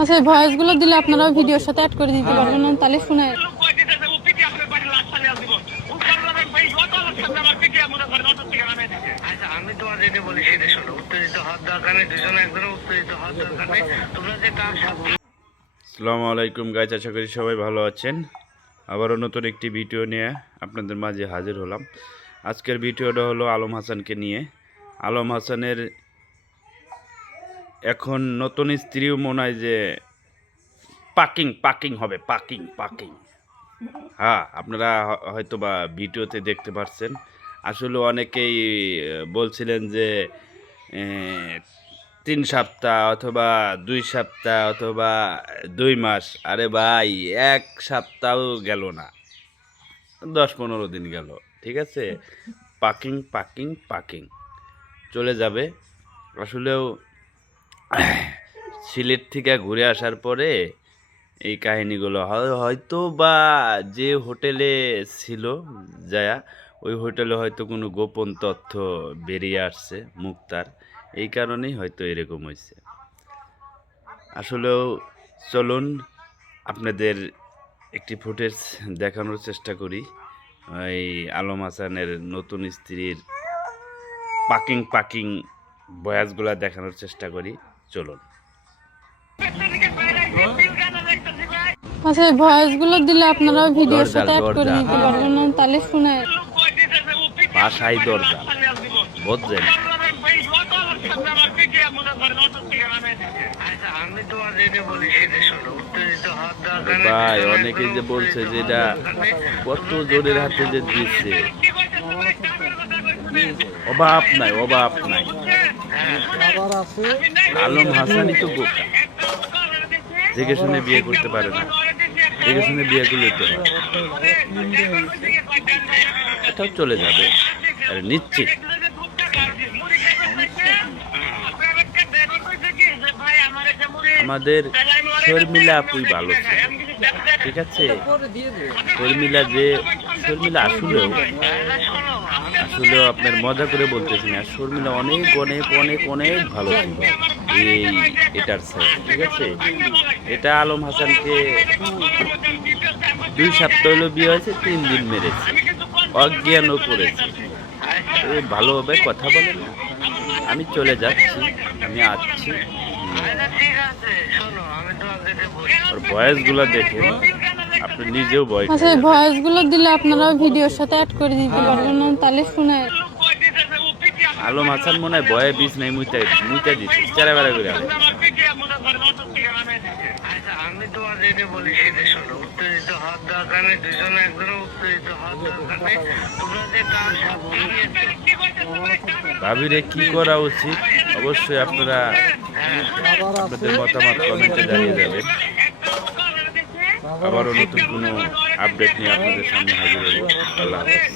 আচ্ছা ভয়েসগুলো দিলে আপনারা ভিডিওর সাথে অ্যাড করে দিতে পারবেন না তাহলে শুনে আচ্ছা আমি তোমার যেটা বলি সেটা শোনো উত্তেজিত হওয়ার দরকার নেই দুজনে একজনে উত্তেজিত হওয়ার দরকার নেই। তোমরা যে কাজ আসসালামু আলাইকুম গাইজ আশা করি সবাই ভালো আছেন। আবারও নতুন একটি ভিডিও নিয়ে আপনাদের মাঝে হাজির হলাম। আজকের ভিডিওটা হলো আলম হাসানকে নিয়ে। আলম হাসানের এখন নতুন স্ত্রীও মনে হয় যে পাকিং পাকিং হবে, পাকিং পাকিং। হ্যাঁ আপনারা হয়তো বা ভিডিওতে দেখতে পাচ্ছেন আসলে অনেকেই বলছিলেন যে তিন সপ্তাহ অথবা দুই সপ্তাহ অথবা দুই মাস। আরে ভাই, এক সপ্তাহ গেল না। দশ পনেরো দিন গেল, ঠিক আছে? পাকিং পাকিং পাকিং। চলে যাবে। আসলেও সিলেট থেকে ঘুরে আসার পরে এই কাহিনীগুলো হয়- হয়তো বা যে হোটেলে ছিল যায়া ওই হোটেলে হয়তো কোনো গোপন তথ্য বেরিয়ে আসছে মুক্তার। এই কারণেই হয়তো এরকম হয়েছে। আসলেও চলুন, আপনাদের একটি ফুটেজ দেখানোর চেষ্টা করি। এই আলম হাসানের নতুন স্ত্রীর পাকিং পাকিং বয়াসগুলা দেখানোর চেষ্টা করি। চলুন। আচ্ছা ভয়েসগুলো দিলে আপনারা ভিডিওর দরজা, সাথে অ্যাড করে দিতে পারবেন না তাহলে শুনে বাসায় দরজা। বুঝছেন? ভাই অনেকেই যে বলছে যে এটা। কত কাজ হাতে যে দিচ্ছে। অভাব নাই অভাব নাই। আলম হাসানই তো বোকা দেখে শুনে বিয়ে করতে পারে না। দেখে শুনে বিয়ে করলে তো এটাও চলে যাবে। আরে নিশ্চিত। আমাদের শর্মিলা আপুই ভালো ঠিক আছে? শর্মিলা যে শর্মিলা আসলেও আসলেও আপনার মজা করে বলতেছি না। শর্মিলা অনেক অনেক অনেক অনেক ভালো ছিল। এই এটার সাথে ঠিক আছে? এটা আলম হাসানকে দুই সপ্তাহ হলো বিয়ে হয়েছে তিন দিন মেরেছে। অজ্ঞানও করেছে। ভালোভাবে কথা বলেন না। আমি চলে যাচ্ছি আমি আসছি। আচ্ছা বলি ওর বয়সগুলো দেখেন আপনি নিজেও ভয় আচ্ছা খাবেন। ভয়েসগুলো দিলে আপনারা ভিডিওর সাথে অ্যাড করে দিতে পারবেন না তাহলে শুনে আলম হাসান মনে হয় ভয়ে বিষ নাই মুইতা মুইতা দিচ্ছে চারা বেড়া করে আচ্ছা আমি তোমার যেটা বলি সেটা শোনো উত্তেজিত হওয়ার দরকার নেই দুজনে একজনে উত্তেজিত হওয়ার দরকার নেই। তোমরা যে কাজ ভাবিরে কি করা উচিত? অবশ্যই আপনারা আপনাদের মতামত কমেন্টে জানিয়ে যাবেন। আবারও নতুন কোনো আপডেট নিয়ে আপনাদের সামনে হাজির হব আল্লাহ হাফেজ।